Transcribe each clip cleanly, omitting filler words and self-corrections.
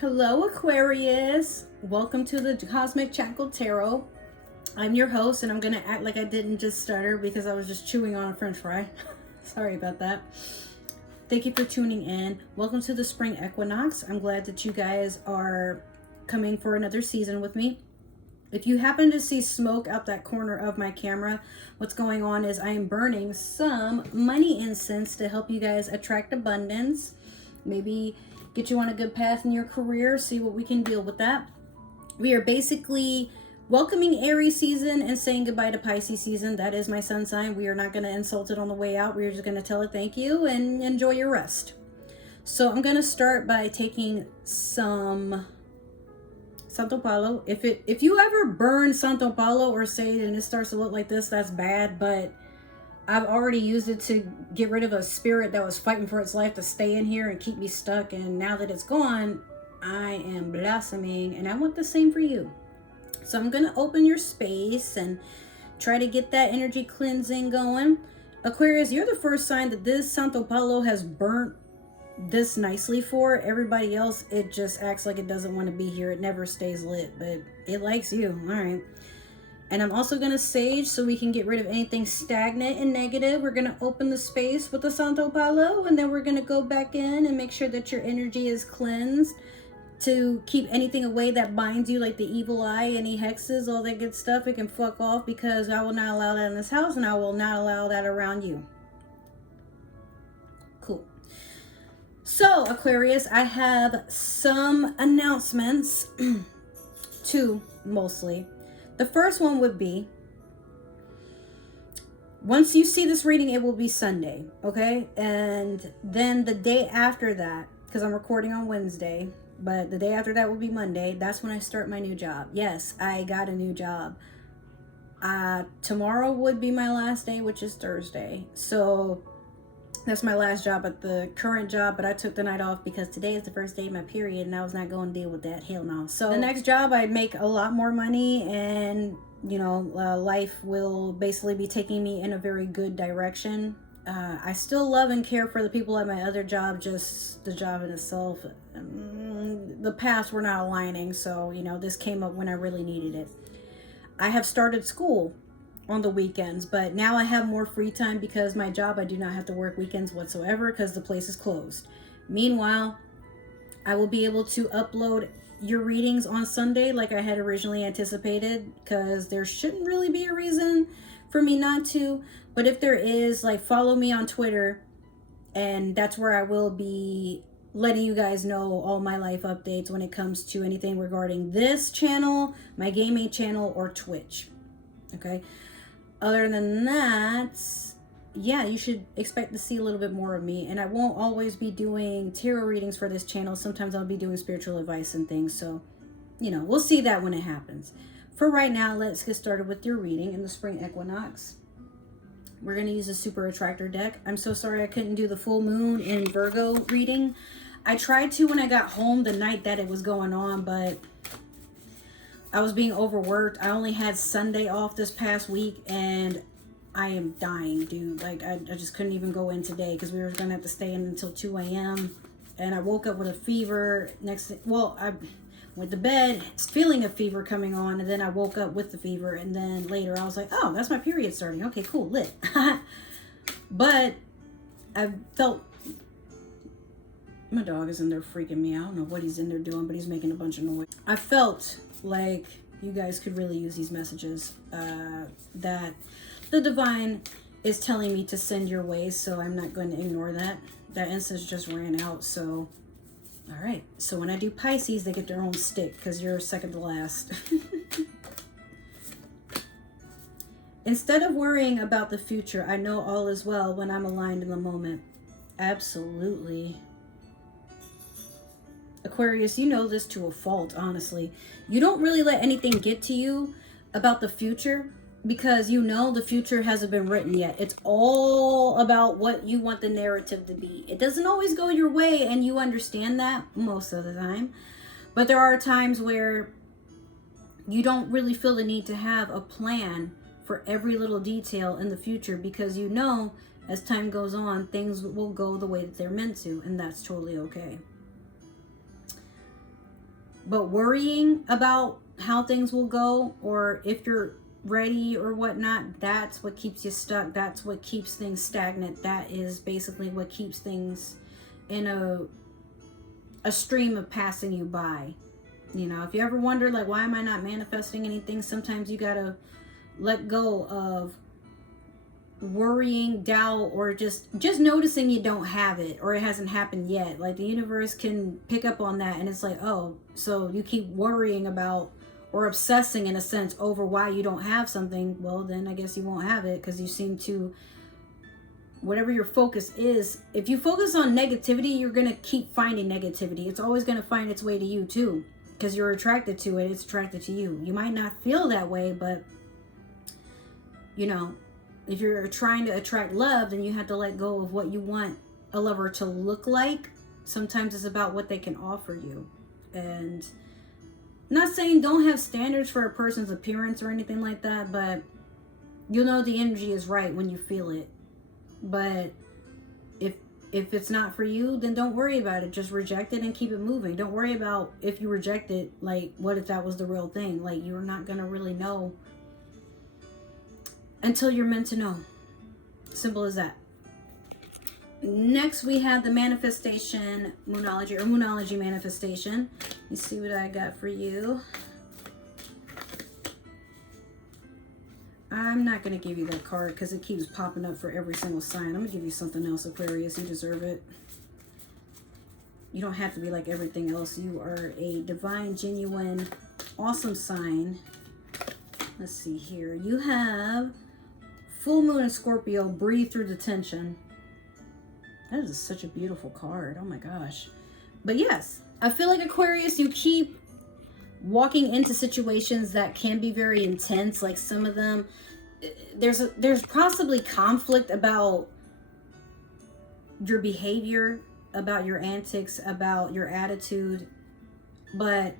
Hello, Aquarius. Welcome to the Cosmic Jackal Tarot. I'm your host, and I'm going to act like I didn't just stutter because I was just chewing on a french fry. Sorry about that. Thank you for tuning in. Welcome to the Spring Equinox. I'm glad that you guys are coming for another season with me. If you happen to see smoke out that corner of my camera, what's going on is I am burning some money incense to help you guys attract abundance. Maybe get you on a good path in your career, see what we can deal with that. We are basically welcoming Aries season and saying goodbye to Pisces season. That is my sun sign. We are not going to insult it on the way out. We're just going to tell it thank you and enjoy your rest. So I'm going to start by taking some Santo Palo. If you ever burn Santo Palo or sage and it starts to look like this, that's bad, but I've already used it to get rid of a spirit that was fighting for its life to stay in here and keep me stuck. And now that it's gone, I am blossoming, and I want the same for you. So I'm going to open your space and try to get that energy cleansing going. Aquarius, you're the first sign that this Santo Palo has burnt this nicely for. Everybody else, it just acts like it doesn't want to be here. It never stays lit, but it likes you. All right. And I'm also going to sage so we can get rid of anything stagnant and negative. We're going to open the space with the Santo Palo, and then we're going to go back in and make sure that your energy is cleansed to keep anything away that binds you, like the evil eye, any hexes, all that good stuff. It can fuck off, because I will not allow that in this house, and I will not allow that around you. Cool. So, Aquarius, I have some announcements, two mostly. The first one would be, once you see this reading, it will be Sunday, okay? And then the day after that, because I'm recording on Wednesday, but the day after that will be Monday, that's when I start my new job. Yes, I got a new job. Tomorrow would be my last day, which is Thursday. So that's my last job at the current job, but I took the night off because today is the first day of my period, and I was not going to deal with that. Hell no. So the next job, I'd make a lot more money, and life will basically be taking me in a very good direction. I still love and care for the people at my other job, just the job in itself. The paths were not aligning, so this came up when I really needed it. I have started school on the weekends, but now I have more free time because my job, I do not have to work weekends whatsoever because the place is closed. Meanwhile, I will be able to upload your readings on Sunday like I had originally anticipated, because there shouldn't really be a reason for me not to. But if there is, follow me on Twitter, and that's where I will be letting you guys know all my life updates when it comes to anything regarding this channel, my gaming channel, or Twitch. Okay. Other than that, yeah, you should expect to see a little bit more of me. And I won't always be doing tarot readings for this channel. Sometimes I'll be doing spiritual advice and things. So, we'll see that when it happens. For right now, let's get started with your reading in the Spring Equinox. We're going to use a Super Attractor deck. I'm so sorry I couldn't do the full moon in Virgo reading. I tried to when I got home the night that it was going on, but I was being overworked. I only had Sunday off this past week, and I am dying, dude. I just couldn't even go in today because we were going to have to stay in until 2 a.m. And I woke up with a fever I went to bed feeling a fever coming on, and then I woke up with the fever, and then later I was like, oh, that's my period starting. Okay, cool, lit. But I felt, my dog is in there freaking me out. I don't know what he's in there doing, but he's making a bunch of noise. I felt like you guys could really use these messages that the divine is telling me to send your way, so I'm not going to ignore that. That incense just ran out, so all right. So when I do Pisces, they get their own stick because you're second to last. Instead of worrying about the future, I know all is well when I'm aligned in the moment. Absolutely. Aquarius, you know this to a fault, honestly. You don't really let anything get to you about the future because the future hasn't been written yet. It's all about what you want the narrative to be. It doesn't always go your way, and you understand that most of the time. But there are times where you don't really feel the need to have a plan for every little detail in the future because as time goes on, things will go the way that they're meant to, and that's totally okay. But worrying about how things will go, or if you're ready or whatnot, that's what keeps you stuck. That's what keeps things stagnant. That is basically what keeps things in a stream of passing you by. You know, if you ever wonder, like, why am I not manifesting anything? Sometimes you gotta let go of worrying, doubt, or just noticing you don't have it, or it hasn't happened yet. Like, the universe can pick up on that, and it's like, oh, so you keep worrying about or obsessing in a sense over why you don't have something. Well, then I guess you won't have it, because you seem to, whatever your focus is, if you focus on negativity, you're gonna keep finding negativity. It's always gonna find its way to you too, because you're attracted to it. It's attracted to you. You might not feel that way, but you know, if you're trying to attract love, then you have to let go of what you want a lover to look like. Sometimes it's about what they can offer you. And I'm not saying don't have standards for a person's appearance or anything like that, but you'll know the energy is right when you feel it. But if it's not for you, then don't worry about it. Just reject it and keep it moving. Don't worry about if you reject it, like, what if that was the real thing? Like, you're not gonna really know until you're meant to know. Simple as that. Next, we have the manifestation moonology, or moonology manifestation. Let's see what I got for you. I'm not going to give you that card because it keeps popping up for every single sign. I'm going to give you something else, Aquarius. You deserve it. You don't have to be like everything else. You are a divine, genuine, awesome sign. Let's see here. You have full moon in Scorpio. Breathe through the tension. That is such a beautiful card. Oh my gosh. But yes, I feel like, Aquarius, you keep walking into situations that can be very intense. Like, some of them, there's possibly conflict about your behavior, about your antics, about your attitude. But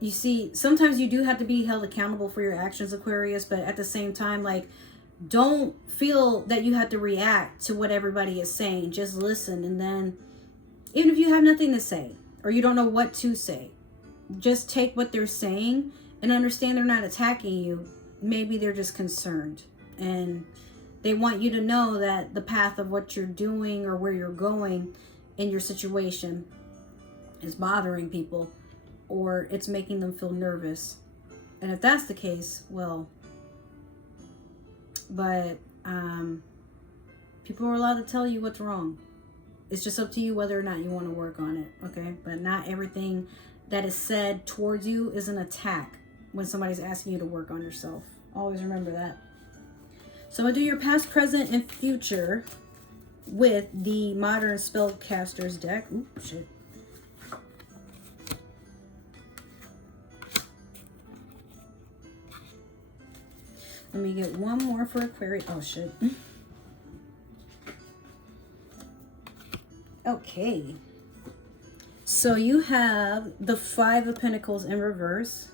you see, sometimes you do have to be held accountable for your actions, Aquarius. But at the same time, like, don't feel that you have to react to what everybody is saying. Just listen. And then, even if you have nothing to say, or you don't know what to say, just take what they're saying and understand they're not attacking you. Maybe they're just concerned, and they want you to know that the path of what you're doing or where you're going in your situation is bothering people, or it's making them feel nervous. And if that's the case, well, but people are allowed to tell you what's wrong. It's just up to you whether or not you want to work on it, okay? But not everything that is said towards you is an attack when somebody's asking you to work on yourself. Always remember that. So I'm going to do your past, present, and future with the Modern Spellcasters deck. Ooh, shit. Let me get one more for Aquarius. Oh, shit. Okay. So you have the Five of Pentacles in reverse.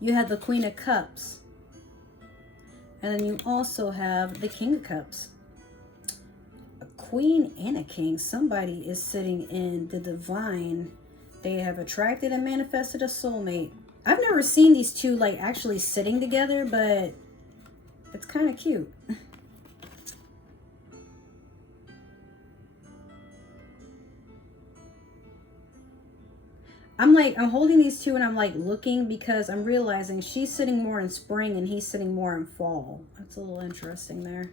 You have the Queen of Cups. And then you also have the King of Cups. A queen and a king. Somebody is sitting in the divine. They have attracted and manifested a soulmate. I've never seen these two, like, actually sitting together, but it's kind of cute. I'm holding these two and I'm like looking, because I'm realizing she's sitting more in spring and he's sitting more in fall. That's a little interesting there.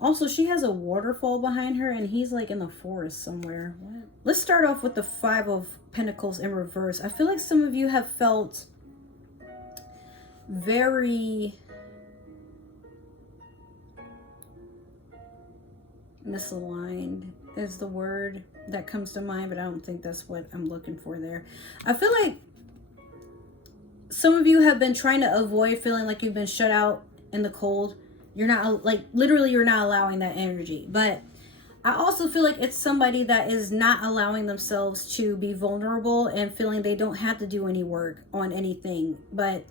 Also, she has a waterfall behind her and he's like in the forest somewhere. What? Let's start off with the Five of Pentacles in reverse. I feel like some of you have felt very misaligned is the word that comes to mind, but I don't think that's what I'm looking for there. I feel like some of you have been trying to avoid feeling like you've been shut out in the cold. You're not, like, literally you're not allowing that energy. But I also feel like it's somebody that is not allowing themselves to be vulnerable and feeling they don't have to do any work on anything. But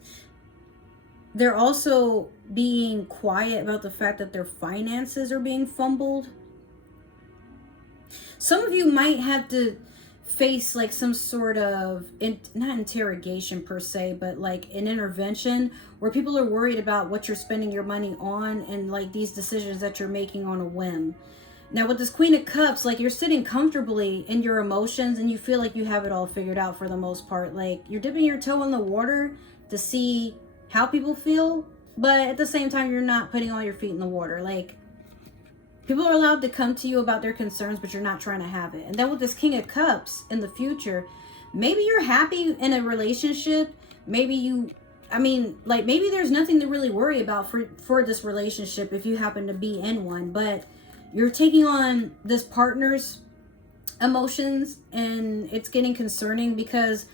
they're also being quiet about the fact that their finances are being fumbled. Some of you might have to face like some sort of, not interrogation per se, but like an intervention where people are worried about what you're spending your money on and like these decisions that you're making on a whim. Now with this Queen of Cups, like you're sitting comfortably in your emotions and you feel like you have it all figured out for the most part. Like you're dipping your toe in the water to see how people feel, but at the same time you're not putting all your feet in the water. Like people are allowed to come to you about their concerns, but you're not trying to have it. And then with this King of Cups in the future, maybe you're happy in a relationship. Maybe maybe there's nothing to really worry about for this relationship if you happen to be in one. But you're taking on this partner's emotions and it's getting concerning because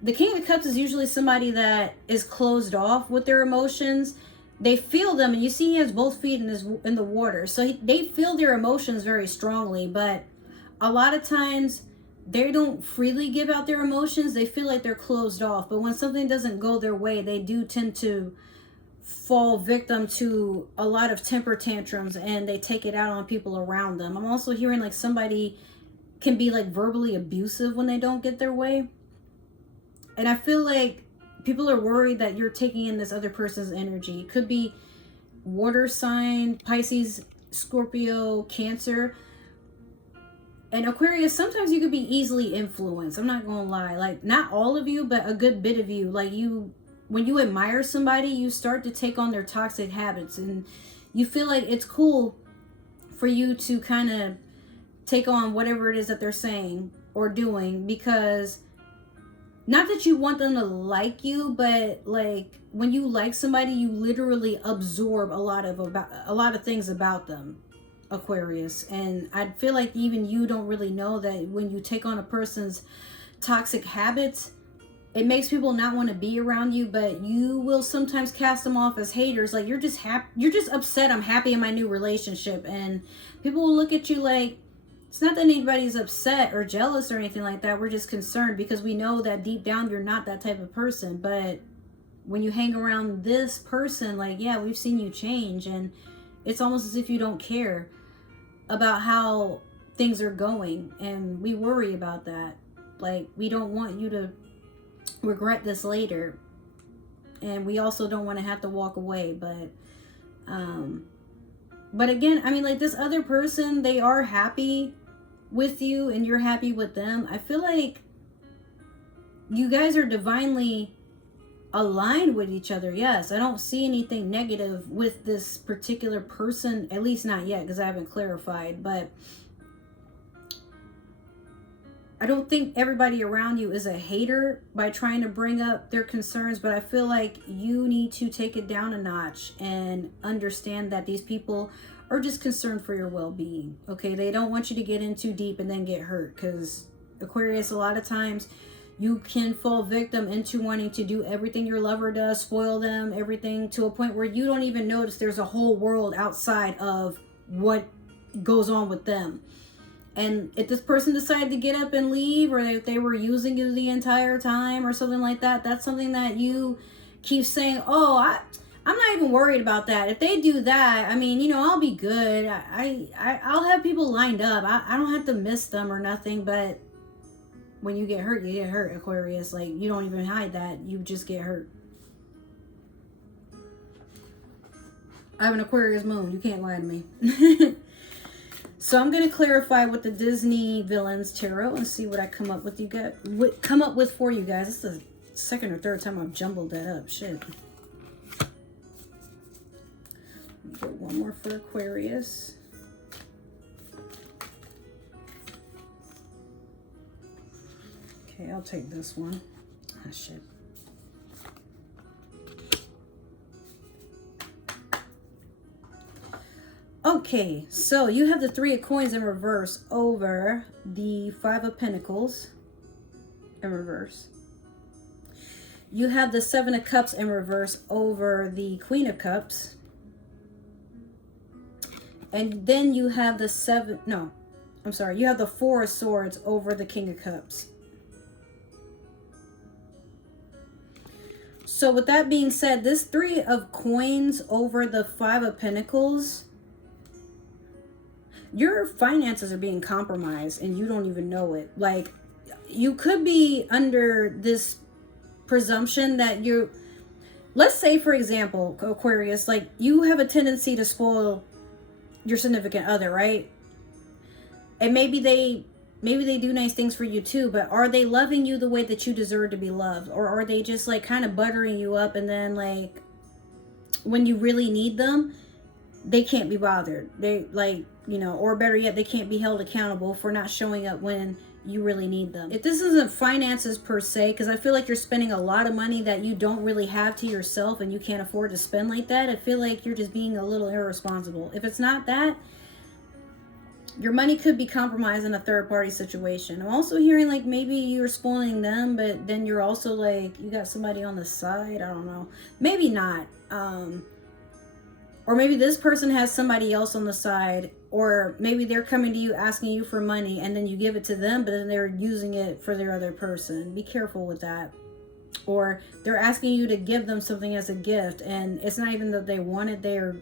the King of Cups is usually somebody that is closed off with their emotions. They feel them, and you see he has both feet in the water. So they feel their emotions very strongly, but a lot of times they don't freely give out their emotions. They feel like they're closed off. But when something doesn't go their way, they do tend to fall victim to a lot of temper tantrums, and they take it out on people around them. I'm also hearing like somebody can be like verbally abusive when they don't get their way. And I feel like people are worried that you're taking in this other person's energy. It could be water sign, Pisces, Scorpio, Cancer. And Aquarius, sometimes you could be easily influenced. I'm not going to lie. Like, not all of you, but a good bit of you. Like, when you admire somebody, you start to take on their toxic habits. And you feel like it's cool for you to kind of take on whatever it is that they're saying or doing, because not that you want them to like you, but like when you like somebody, you literally absorb a lot of things about them, Aquarius. And I feel like even you don't really know that when you take on a person's toxic habits, it makes people not want to be around you, but you will sometimes cast them off as haters. Like you're just upset. I'm happy in my new relationship, and people will look at you like, it's not that anybody's upset or jealous or anything like that. We're just concerned because we know that deep down you're not that type of person. But when you hang around this person, like, yeah, we've seen you change. And it's almost as if you don't care about how things are going. And we worry about that. Like, we don't want you to regret this later. And we also don't want to have to walk away. But again, I mean, like this other person, they are happy with you and you're happy with them. I feel like you guys are divinely aligned with each other. Yes, I don't see anything negative with this particular person, at least not yet, because I haven't clarified. But I don't think everybody around you is a hater by trying to bring up their concerns, but I feel like you need to take it down a notch and understand that these people are just concerned for your well-being. Okay, they don't want you to get in too deep and then get hurt, because Aquarius, a lot of times you can fall victim into wanting to do everything your lover does, spoil them, everything, to a point where you don't even notice there's a whole world outside of what goes on with them. And if this person decided to get up and leave, or if they were using you the entire time or something like that, that's something that you keep saying, oh, I'm not even worried about that. If they do that, I mean, I'll be good. I'll have people lined up. I don't have to miss them or nothing. But when you get hurt, you get hurt, Aquarius. Like, you don't even hide that. You just get hurt. I have an Aquarius moon. You can't lie to me. So I'm going to clarify with the Disney Villains Tarot and see what I come up with for you guys. This is the second or third time I've jumbled that up. Shit. Get one more for Aquarius. Okay, I'll take this one. Ah, shit. Okay, so you have the Three of Coins in reverse over the Five of Pentacles in reverse. You have the Seven of Cups in reverse over the Queen of Cups. And then you have the you have the Four of Swords over the King of Cups. So with that being said, this Three of Coins over the Five of Pentacles, your finances are being compromised and you don't even know it. Like, you could be under this presumption that you, let's say for example, Aquarius, like you have a tendency to spoil your significant other, right? And maybe they do nice things for you too, but are they loving you the way that you deserve to be loved? Or are they just like kind of buttering you up, and then like when you really need them, they can't be bothered? They like, you know, or better yet, they can't be held accountable for not showing up when you really need them. If this isn't finances per se, because I feel like you're spending a lot of money that you don't really have to yourself and you can't afford to spend like that, I feel like you're just being a little irresponsible. If it's not that, your money could be compromised in a third party situation. I'm also hearing like maybe you're spoiling them, but then you're also like, you got somebody on the side. I don't know. Maybe not. Or maybe this person has somebody else on the side, or maybe they're coming to you asking you for money and then you give it to them, but then they're using it for their other person. Be careful with that. Or they're asking you to give them something as a gift and it's not even that they want it, they're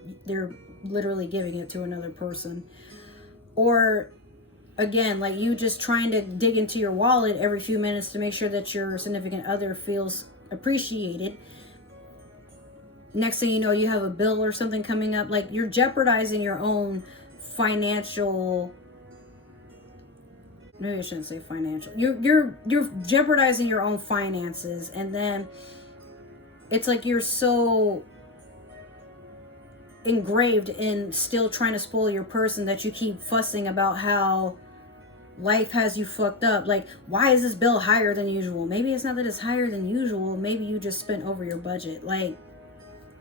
literally giving it to another person. Or again, like you just trying to dig into your wallet every few minutes to make sure that your significant other feels appreciated. Next thing you know, you have a bill or something coming up. Like you're jeopardizing your own financial, maybe I shouldn't say financial. You're jeopardizing your own finances, and then it's like you're so engraved in still trying to spoil your person that you keep fussing about how life has you fucked up. Like, why is this bill higher than usual? Maybe it's not that it's higher than usual. Maybe you just spent over your budget. Like,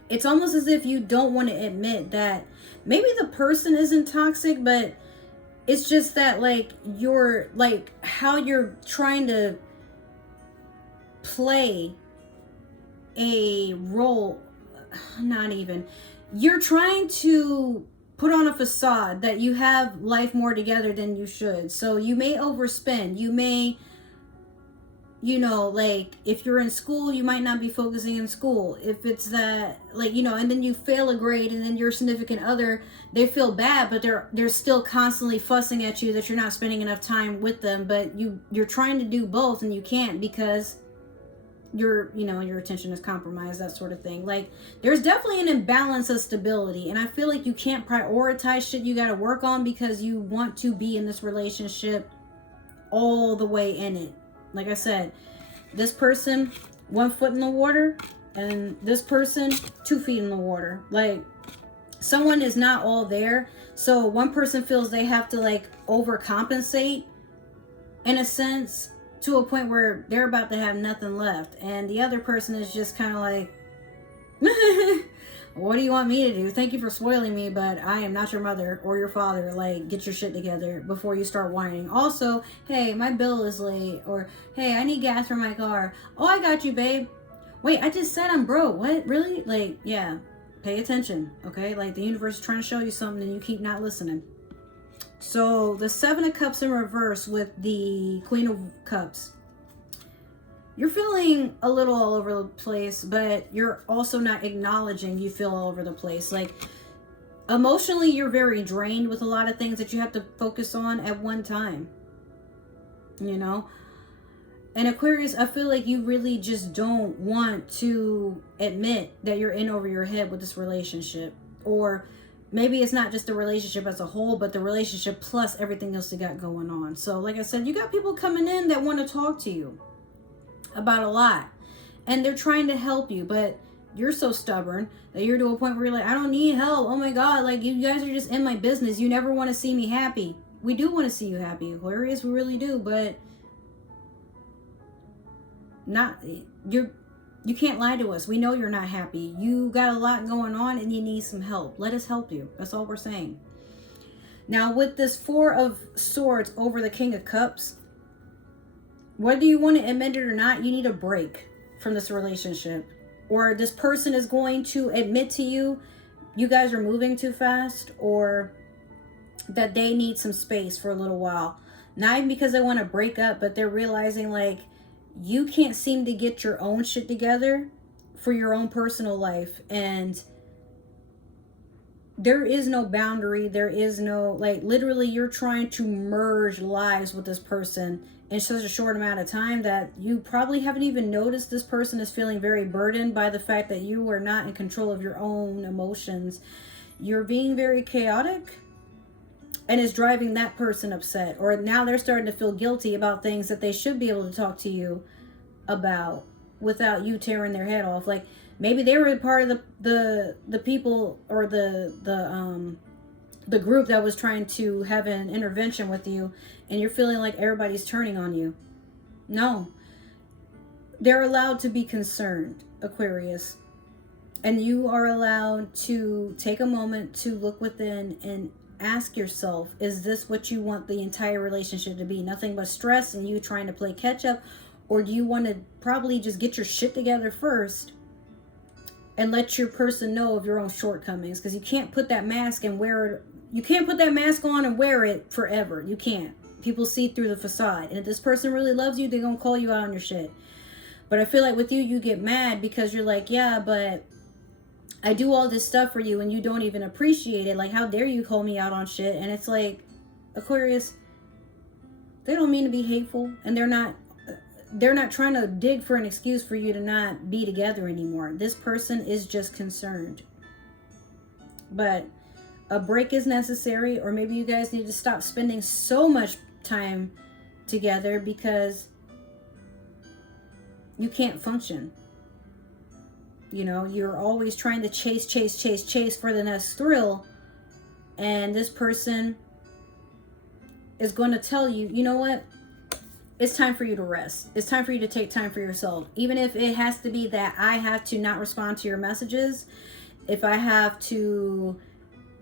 it's almost as if you don't want to admit that maybe the person isn't toxic, but it's just that like you're like how you're trying to play a role, not even, you're trying to put on a facade that you have life more together than you should. So you may overspend. You may, you know, like if you're in school, you might not be focusing in school. If it's that, like, you know, and then you fail a grade and then your significant other, they feel bad, but they're still constantly fussing at you that you're not spending enough time with them. But you're trying to do both and you can't because your attention is compromised, that sort of thing. Like there's definitely an imbalance of stability, and I feel like you can't prioritize shit you got to work on because you want to be in this relationship all the way in it. Like I said, this person 1 foot in the water and this person 2 feet in the water. Like someone is not all there, so one person feels they have to like overcompensate in a sense to a point where they're about to have nothing left, and the other person is just kind of like what do you want me to do? Thank you for spoiling me, but I am not your mother or your father. Like, get your shit together before you start whining. Also, hey, my bill is late, or hey, I need gas for my car. Oh, I got you, babe. Wait, I just said I'm broke. What? Really? Like, yeah, pay attention, okay? Like the universe is trying to show you something and you keep not listening. So the 7 of Cups in reverse with the Queen of Cups. You're feeling a little all over the place, but you're also not acknowledging you feel all over the place. Like emotionally, you're very drained with a lot of things that you have to focus on at one time, you know? And Aquarius, I feel like you really just don't want to admit that you're in over your head with this relationship. Or maybe it's not just the relationship as a whole, but the relationship plus everything else you got going on. So like I said, you got people coming in that want to talk to you about a lot, and they're trying to help you, but you're so stubborn that you're to a point where you're like, I don't need help. Oh my God, like you guys are just in my business. You never want to see me happy. We do want to see you happy, Aquarius, we really do, but not you can't lie to us. We know you're not happy. You got a lot going on and you need some help. Let us help you. That's all we're saying. Now with this 4 of Swords over the King of Cups, whether you want to admit it or not, you need a break from this relationship. Or this person is going to admit to you, you guys are moving too fast, or that they need some space for a little while. Not even because they want to break up, but they're realizing like, you can't seem to get your own shit together for your own personal life. And there is no boundary. There is no, like, literally you're trying to merge lives with this person in such a short amount of time that you probably haven't even noticed this person is feeling very burdened by the fact that you are not in control of your own emotions. You're being very chaotic, and it's driving that person upset. Or now they're starting to feel guilty about things that they should be able to talk to you about without you tearing their head off. Like, maybe they were part of the people, or the group that was trying to have an intervention with you, and you're feeling like everybody's turning on you. No. They're allowed to be concerned, Aquarius. And you are allowed to take a moment to look within and ask yourself, is this what you want the entire relationship to be? Nothing but stress and you trying to play catch up? Or do you want to probably just get your shit together first and let your person know of your own shortcomings? Because you can't put that mask and wear it. You can't put that mask on and wear it forever. You can't. People see through the facade. And if this person really loves you, they're going to call you out on your shit. But I feel like with you, you get mad because you're like, yeah, but I do all this stuff for you and you don't even appreciate it. Like, how dare you call me out on shit? And it's like, Aquarius, they don't mean to be hateful, and they're not trying to dig for an excuse for you to not be together anymore. This person is just concerned. But a break is necessary, or maybe you guys need to stop spending so much time together because you can't function. You know, you're always trying to chase for the next thrill. And this person is going to tell you, you know what? It's time for you to rest. It's time for you to take time for yourself. Even if it has to be that I have to not respond to your messages. If I have to,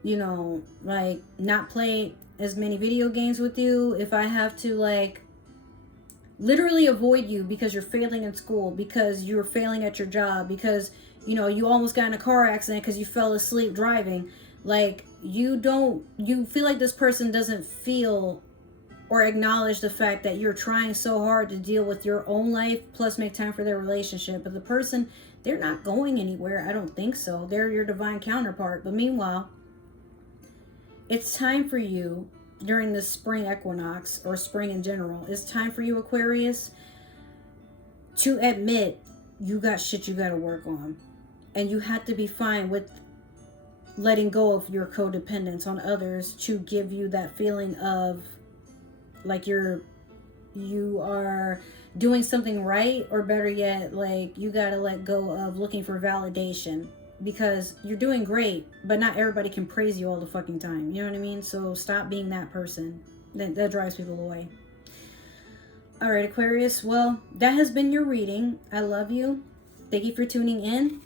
you know, like, not play as many video games with you. If I have to, like, literally avoid you because you're failing in school, because you're failing at your job, because, you know, you almost got in a car accident because you fell asleep driving. Like, you feel like this person doesn't feel or acknowledge the fact that you're trying so hard to deal with your own life plus make time for their relationship. But the person, they're not going anywhere. I don't think so. They're your divine counterpart. But meanwhile, it's time for you during this spring equinox, or spring in general, it's time for you, Aquarius, to admit you got shit you got to work on. And you have to be fine with letting go of your codependence on others to give you that feeling of like you are doing something right, or better yet, like you got to let go of looking for validation. Because you're doing great, but not everybody can praise you all the fucking time. You know what I mean? So stop being that person. That drives people away. All right, Aquarius. Well, that has been your reading. I love you. Thank you for tuning in.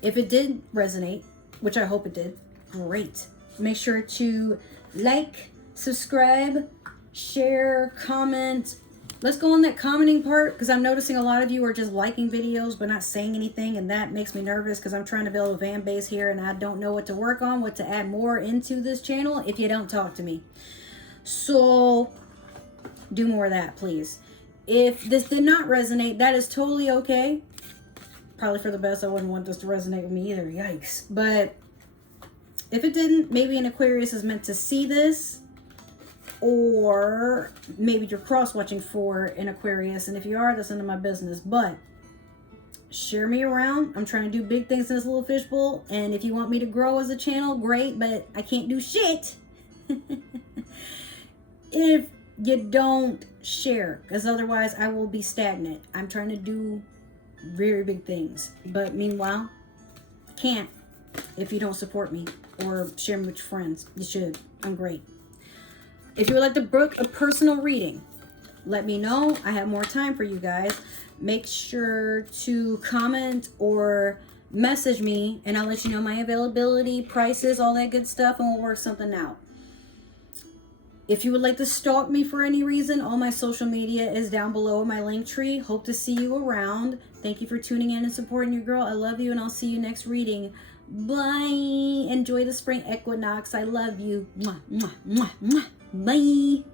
If it did resonate, which I hope it did, great. Make sure to like, subscribe, share, comment. Let's go on that commenting part, because I'm noticing a lot of you are just liking videos but not saying anything, and that makes me nervous because I'm trying to build a fan base here and I don't know what to work on, what to add more into this channel if you don't talk to me. So do more of that, please. If this did not resonate, that is totally okay. Probably for the best. I wouldn't want this to resonate with me either. Yikes. But if it didn't, maybe an Aquarius is meant to see this. Or maybe you're cross-watching for an Aquarius, and if you are, that's none of my business. But share me around. I'm trying to do big things in this little fishbowl, and if you want me to grow as a channel, great, but I can't do shit if you don't share, because otherwise I will be stagnant. I'm trying to do very big things, but meanwhile, can't if you don't support me or share me with your friends. You should. I'm great. If you would like to book a personal reading, let me know. I have more time for you guys. Make sure to comment or message me, and I'll let you know my availability, prices, all that good stuff, and we'll work something out. If you would like to stalk me for any reason, all my social media is down below in my link tree. Hope to see you around. Thank you for tuning in and supporting your girl. I love you, and I'll see you next reading. Bye. Enjoy the spring equinox. I love you. Mwah, mwah, mwah, mwah. Bye.